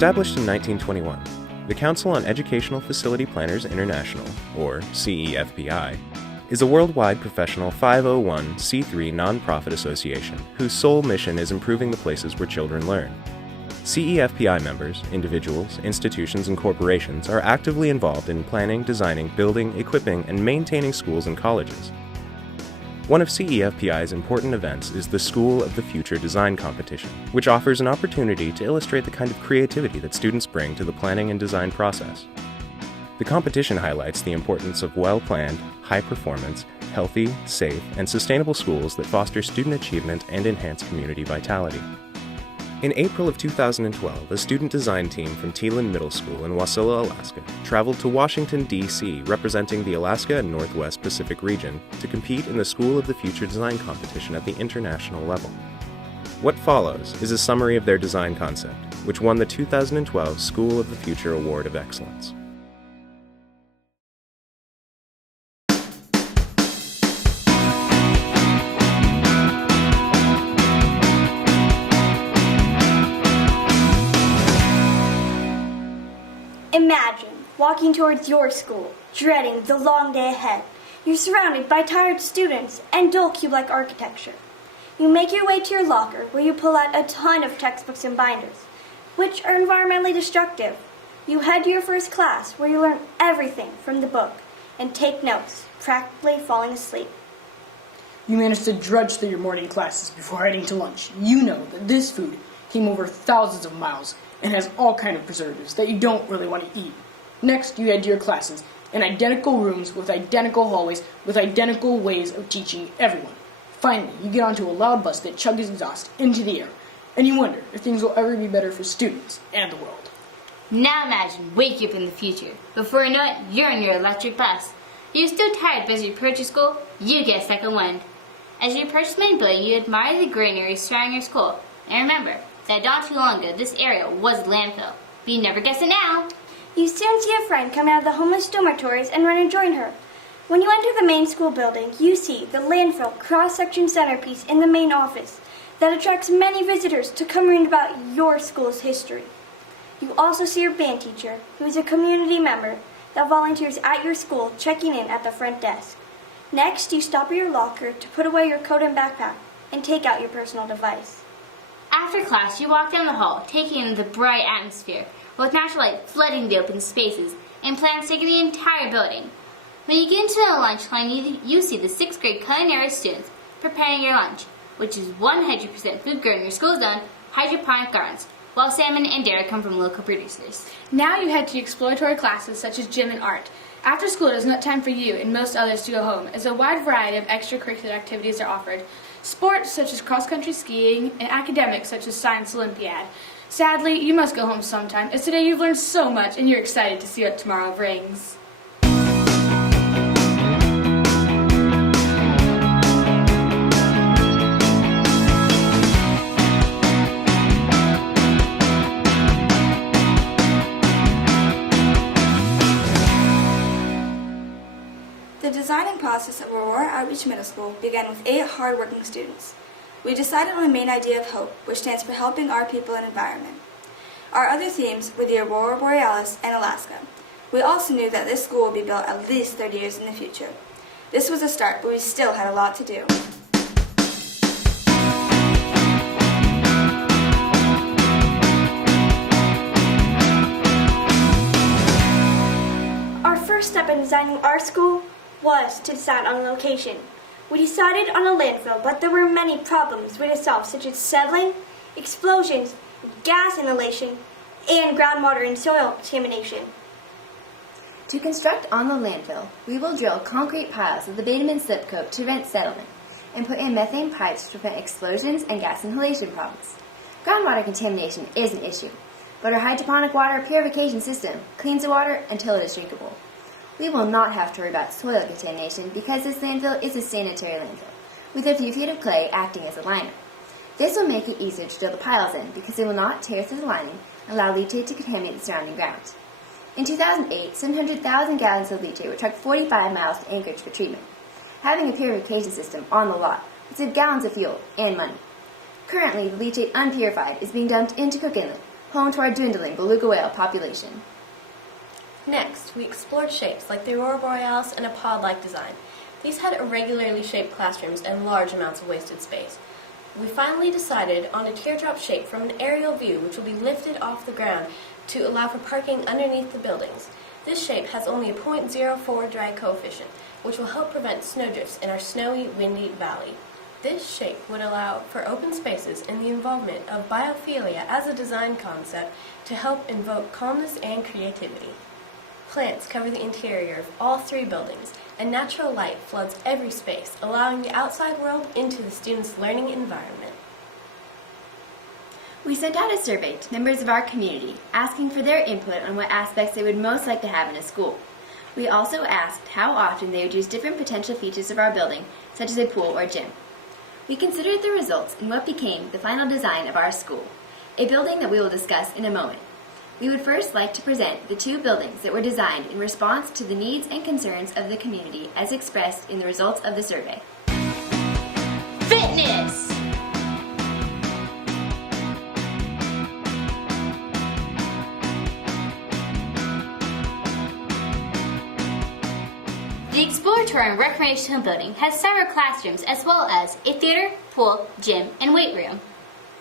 Established in 1921, the Council on Educational Facility Planners International, or CEFPI, is a worldwide professional 501c3 nonprofit association whose sole mission is improving the places where children learn. CEFPI members, individuals, institutions, and corporations are actively involved in planning, designing, building, equipping, and maintaining schools and colleges. One of CEFPI's important events is the School of the Future Design Competition, which offers an opportunity to illustrate the kind of creativity that students bring to the planning and design process. The competition highlights the importance of well-planned, high-performance, healthy, safe, and sustainable schools that foster student achievement and enhance community vitality. In April of 2012, a student design team from Teeland Middle School in Wasilla, Alaska, traveled to Washington, D.C., representing the Alaska and Northwest Pacific region, to compete in the School of the Future Design Competition at the international level. What follows is a summary of their design concept, which won the 2012 School of the Future Award of Excellence. Imagine walking towards your school, dreading the long day ahead. You're surrounded by tired students and dull cube-like architecture. You make your way to your locker where you pull out a ton of textbooks and binders, which are environmentally destructive. You head to your first class where you learn everything from the book and take notes, practically falling asleep. You manage to drudge through your morning classes before heading to lunch. You know that this food came over thousands of miles and has all kinds of preservatives that you don't really want to eat. Next, you head to your classes in identical rooms with identical hallways with identical ways of teaching everyone. Finally, you get onto a loud bus that chugs exhaust into the air, and you wonder if things will ever be better for students and the world. Now imagine waking up in the future. Before you know it, you're in your electric bus. You're still tired because you approach your school, you get a second wind. As you approach the main building, you admire the greenery surrounding your school. And remember that not too long ago, this area was a landfill. But you never guess it now. You soon see a friend come out of the homeless dormitories and run and join her. When you enter the main school building, you see the landfill cross-section centerpiece in the main office that attracts many visitors to come read about your school's history. You also see your band teacher, who is a community member that volunteers at your school, checking in at the front desk. Next, you stop at your locker to put away your coat and backpack and take out your personal device. After class, you walk down the hall, taking in the bright atmosphere, with natural light flooding the open spaces, and plants taking the entire building. When you get into the lunch line, you see the 6th grade culinary students preparing your lunch, which is 100% food grown in your school's own hydroponic gardens, while salmon and dairy come from local producers. Now you head to exploratory classes such as gym and art. After school, it is not time for you and most others to go home, as a wide variety of extracurricular activities are offered. Sports such as cross-country skiing and academics such as Science Olympiad. Sadly, you must go home sometime, as today you've learned so much and you're excited to see what tomorrow brings. The designing process of Aurora Outreach Middle School began with 8 hard-working students. We decided on the main idea of hope, which stands for helping our people and environment. Our other themes were the Aurora Borealis and Alaska. We also knew that this school would be built at least 30 years in the future. This was a start, but we still had a lot to do. Our first step in designing our school was to decide on a location. We decided on a landfill, but there were many problems we had to solve, such as settling, explosions, gas inhalation, and groundwater and soil contamination. To construct on the landfill, we will drill concrete piles with the bitumen slip coat to prevent settlement, and put in methane pipes to prevent explosions and gas inhalation problems. Groundwater contamination is an issue, but our hydroponic water purification system cleans the water until it is drinkable. We will not have to worry about soil contamination because this landfill is a sanitary landfill, with a few feet of clay acting as a liner. This will make it easier to drill the piles in because they will not tear through the lining and allow leachate to contaminate the surrounding ground. In 2008, 700,000 gallons of leachate were trucked 45 miles to Anchorage for treatment. Having a purification system on the lot would save gallons of fuel and money. Currently, the leachate unpurified is being dumped into Cook Inlet, home to our dwindling beluga whale population. Next, we explored shapes like the aurora borealis and a pod-like design. These had irregularly shaped classrooms and large amounts of wasted space. We finally decided on a teardrop shape from an aerial view which will be lifted off the ground to allow for parking underneath the buildings. This shape has only a 0.04 drag coefficient, which will help prevent snowdrifts in our snowy, windy valley. This shape would allow for open spaces and the involvement of biophilia as a design concept to help invoke calmness and creativity. Plants cover the interior of all 3 buildings, and natural light floods every space, allowing the outside world into the students' learning environment. We sent out a survey to members of our community, asking for their input on what aspects they would most like to have in a school. We also asked how often they would use different potential features of our building, such as a pool or gym. We considered the results in what became the final design of our school, a building that we will discuss in a moment. We would first like to present the 2 buildings that were designed in response to the needs and concerns of the community as expressed in the results of the survey. Fitness! The exploratory and recreational building has several classrooms as well as a theater, pool, gym, and weight room.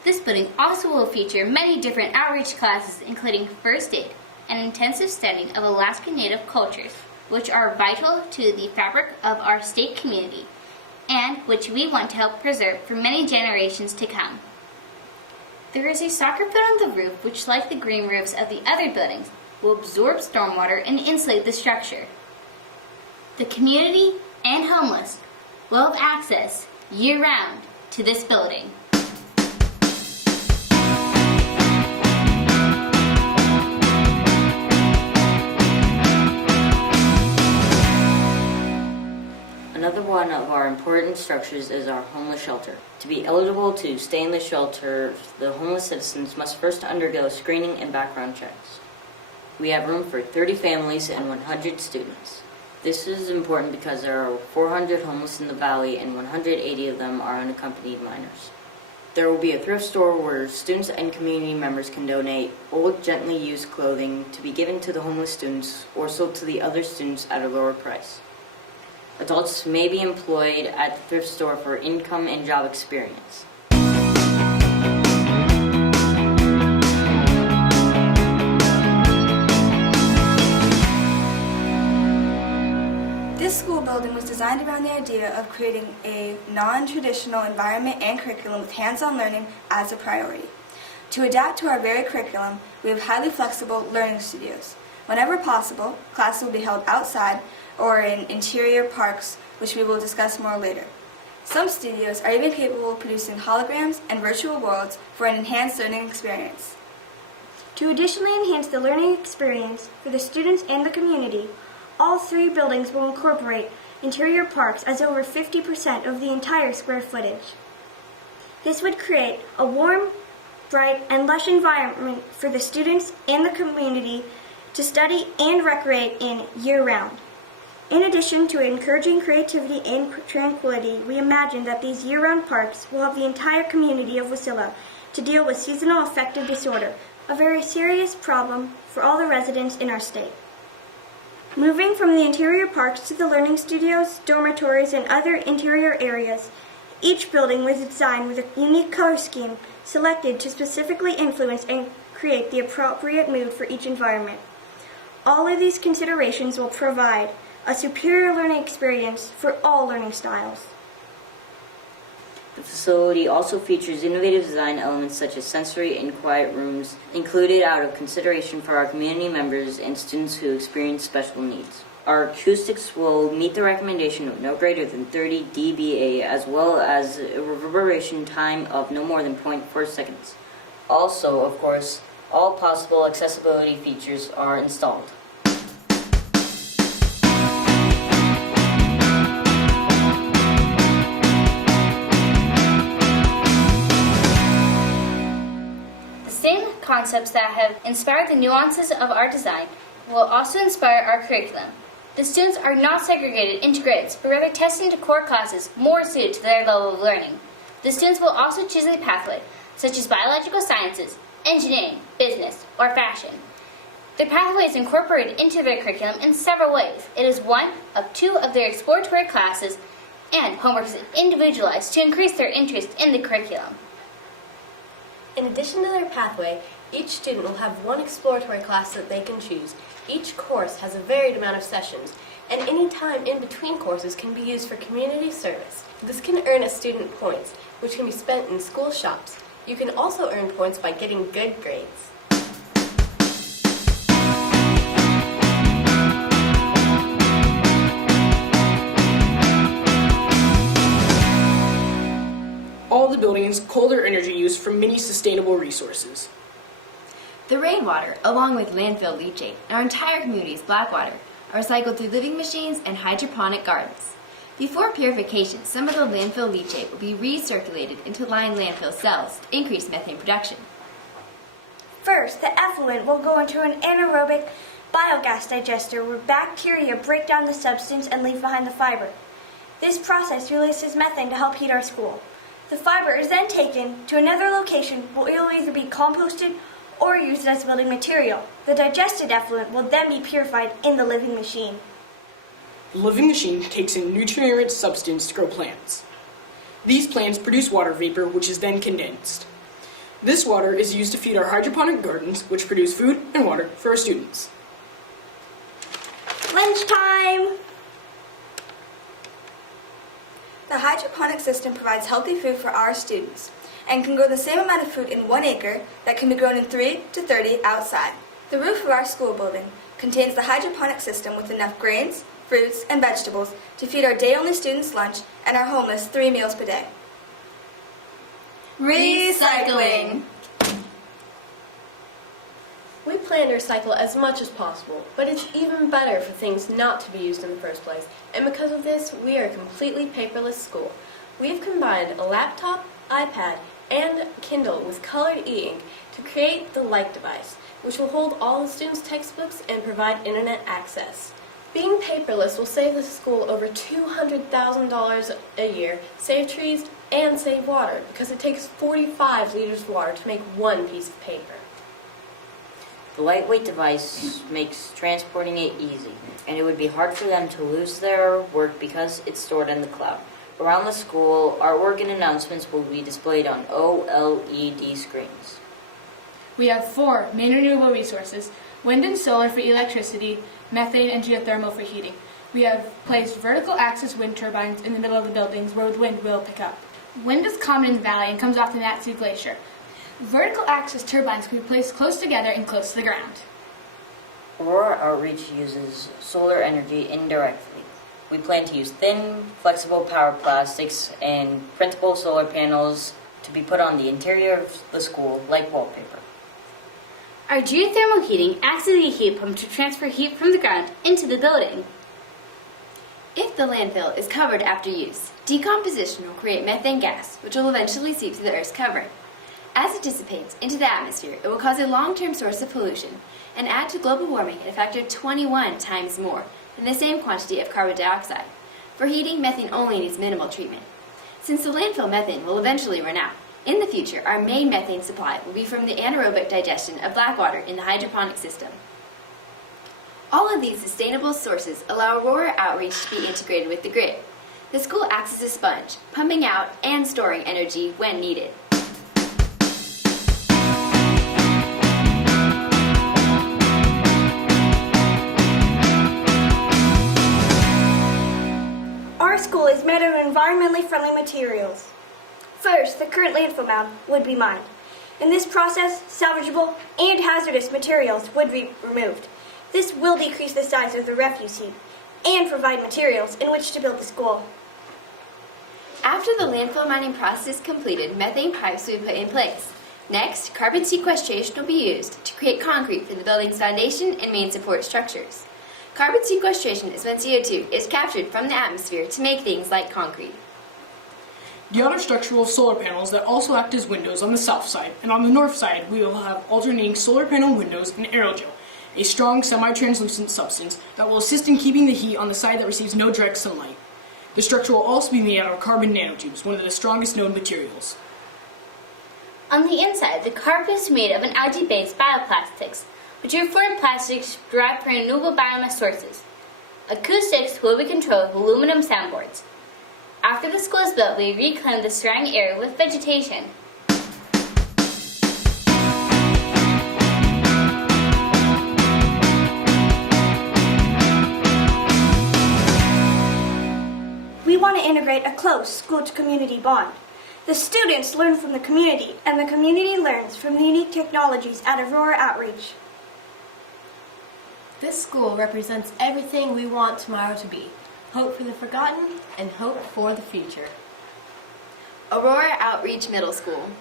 This building also will feature many different outreach classes including first aid and intensive studying of Alaskan Native cultures, which are vital to the fabric of our state community and which we want to help preserve for many generations to come. There is a soccer field on the roof which, like the green roofs of the other buildings, will absorb stormwater and insulate the structure. The community and homeless will have access year-round to this building. Another one of our important structures is our homeless shelter. To be eligible to stay in the shelter, the homeless citizens must first undergo screening and background checks. We have room for 30 families and 100 students. This is important because there are 400 homeless in the valley and 180 of them are unaccompanied minors. There will be a thrift store where students and community members can donate old, gently used clothing to be given to the homeless students or sold to the other students at a lower price. Adults may be employed at the thrift store for income and job experience. This school building was designed around the idea of creating a non-traditional environment and curriculum with hands-on learning as a priority. To adapt to our varied curriculum, we have highly flexible learning studios. Whenever possible, classes will be held outside or in interior parks, which we will discuss more later. Some studios are even capable of producing holograms and virtual worlds for an enhanced learning experience. To additionally enhance the learning experience for the students and the community, all 3 buildings will incorporate interior parks as over 50% of the entire square footage. This would create a warm, bright, and lush environment for the students and the community to study and recreate in year-round. In addition to encouraging creativity and tranquility, we imagine that these year-round parks will help the entire community of Wasilla to deal with seasonal affective disorder, a very serious problem for all the residents in our state. Moving from the interior parks to the learning studios, dormitories, and other interior areas, each building was designed with a unique color scheme selected to specifically influence and create the appropriate mood for each environment. All of these considerations will provide a superior learning experience for all learning styles. The facility also features innovative design elements such as sensory and quiet rooms included out of consideration for our community members and students who experience special needs. Our acoustics will meet the recommendation of no greater than 30 dBA as well as a reverberation time of no more than 0.4 seconds. Also, of course, all possible accessibility features are installed. Concepts that have inspired the nuances of our design will also inspire our curriculum. The students are not segregated into grades, but rather tested into core classes more suited to their level of learning. The students will also choose a pathway, such as biological sciences, engineering, business, or fashion. The pathway is incorporated into their curriculum in several ways. It is one of 2 of their exploratory classes, and homework is individualized to increase their interest in the curriculum. In addition to their pathway, each student will have 1 exploratory class that they can choose. Each course has a varied amount of sessions, and any time in between courses can be used for community service. This can earn a student points, which can be spent in school shops. You can also earn points by getting good grades. All the buildings cull their energy use from many sustainable resources. The rainwater, along with landfill leachate, and our entire community's black water, are recycled through living machines and hydroponic gardens. Before purification, some of the landfill leachate will be recirculated into lined landfill cells to increase methane production. First, the effluent will go into an anaerobic biogas digester where bacteria break down the substance and leave behind the fiber. This process releases methane to help heat our school. The fiber is then taken to another location where it will either be composted or used as building material. The digested effluent will then be purified in the living machine. The living machine takes in nutrient-rich substance to grow plants. These plants produce water vapor, which is then condensed. This water is used to feed our hydroponic gardens, which produce food and water for our students. Lunchtime! The hydroponic system provides healthy food for our students and can grow the same amount of food in 1 acre that can be grown in 3 to 30 outside. The roof of our school building contains the hydroponic system with enough grains, fruits, and vegetables to feed our day-only students lunch and our homeless 3 meals per day. Recycling! We plan to recycle as much as possible, but it's even better for things not to be used in the first place. And because of this, we are a completely paperless school. We've combined a laptop, iPad, and Kindle with colored e-ink to create the Like device, which will hold all the students' textbooks and provide internet access. Being paperless will save the school over $200,000 a year, save trees, and save water, because it takes 45 liters of water to make 1 piece of paper. The lightweight device makes transporting it easy, and it would be hard for them to lose their work because it's stored in the cloud. Around the school, our work and announcements will be displayed on OLED screens. We have 4 main renewable resources: wind and solar for electricity, methane and geothermal for heating. We have placed vertical axis wind turbines in the middle of the buildings where the wind will pick up. Wind is common in the valley and comes off the Natsu Glacier. Vertical axis turbines can be placed close together and close to the ground. Aurora Outreach uses solar energy indirectly. We plan to use thin, flexible power plastics and printable solar panels to be put on the interior of the school like wallpaper. Our geothermal heating acts as a heat pump to transfer heat from the ground into the building. If the landfill is covered after use, decomposition will create methane gas, which will eventually seep through the Earth's covering. As it dissipates into the atmosphere, it will cause a long-term source of pollution and add to global warming at a factor of 21 times more than the same quantity of carbon dioxide. For heating, methane only needs minimal treatment. Since the landfill methane will eventually run out, in the future, our main methane supply will be from the anaerobic digestion of black water in the hydroponic system. All of these sustainable sources allow Aurora Outreach to be integrated with the grid. The school acts as a sponge, pumping out and storing energy when needed. Our school is made of environmentally friendly materials. First, the current landfill mound would be mined. In this process, salvageable and hazardous materials would be removed. This will decrease the size of the refuse heap and provide materials in which to build the school. After the landfill mining process is completed, methane pipes will be put in place. Next, carbon sequestration will be used to create concrete for the building's foundation and main support structures. Carbon sequestration is when CO2 is captured from the atmosphere to make things like concrete. The outer structure will have solar panels that also act as windows on the south side, and on the north side we will have alternating solar panel windows and aerogel, a strong semi-translucent substance that will assist in keeping the heat on the side that receives no direct sunlight. The structure will also be made out of carbon nanotubes, one of the strongest known materials. On the inside, the carpet is made of an algae-based bioplastics, which are foreign plastics derived from renewable biomass sources. Acoustics will be controlled with aluminum soundboards. After the school is built, we reclaim the surrounding area with vegetation. We want to integrate a close school-to-community bond. The students learn from the community, and the community learns from the unique technologies at Aurora Outreach. This school represents everything we want tomorrow to be. Hope for the forgotten and hope for the future. Aurora Outreach Middle School.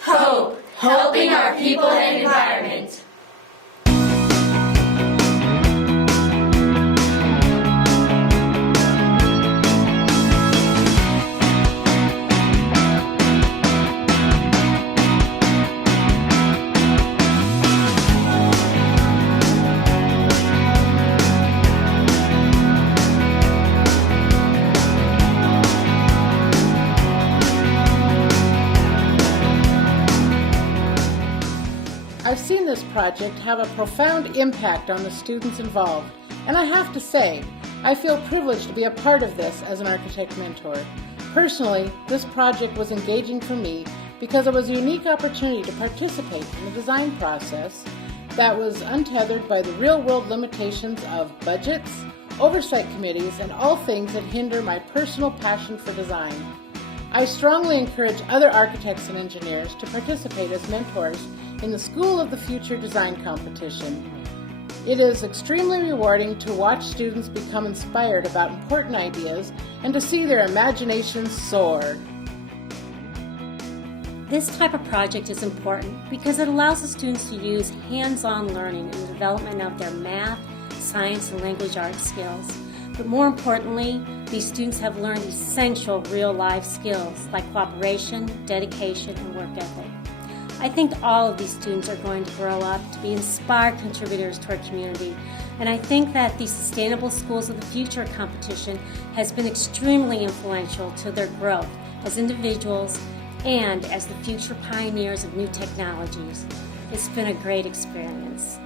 Hope, helping our people and environment. I've seen this project have a profound impact on the students involved, and I have to say, I feel privileged to be a part of this as an architect mentor. Personally, this project was engaging for me because it was a unique opportunity to participate in the design process that was untethered by the real-world limitations of budgets, oversight committees, and all things that hinder my personal passion for design. I strongly encourage other architects and engineers to participate as mentors in the School of the Future Design Competition. It is extremely rewarding to watch students become inspired about important ideas and to see their imaginations soar. This type of project is important because it allows the students to use hands-on learning in the development of their math, science, and language arts skills. But more importantly, these students have learned essential real-life skills like cooperation, dedication, and work ethic. I think all of these students are going to grow up to be inspired contributors to our community, and I think that the Sustainable Schools of the Future competition has been extremely influential to their growth as individuals and as the future pioneers of new technologies. It's been a great experience.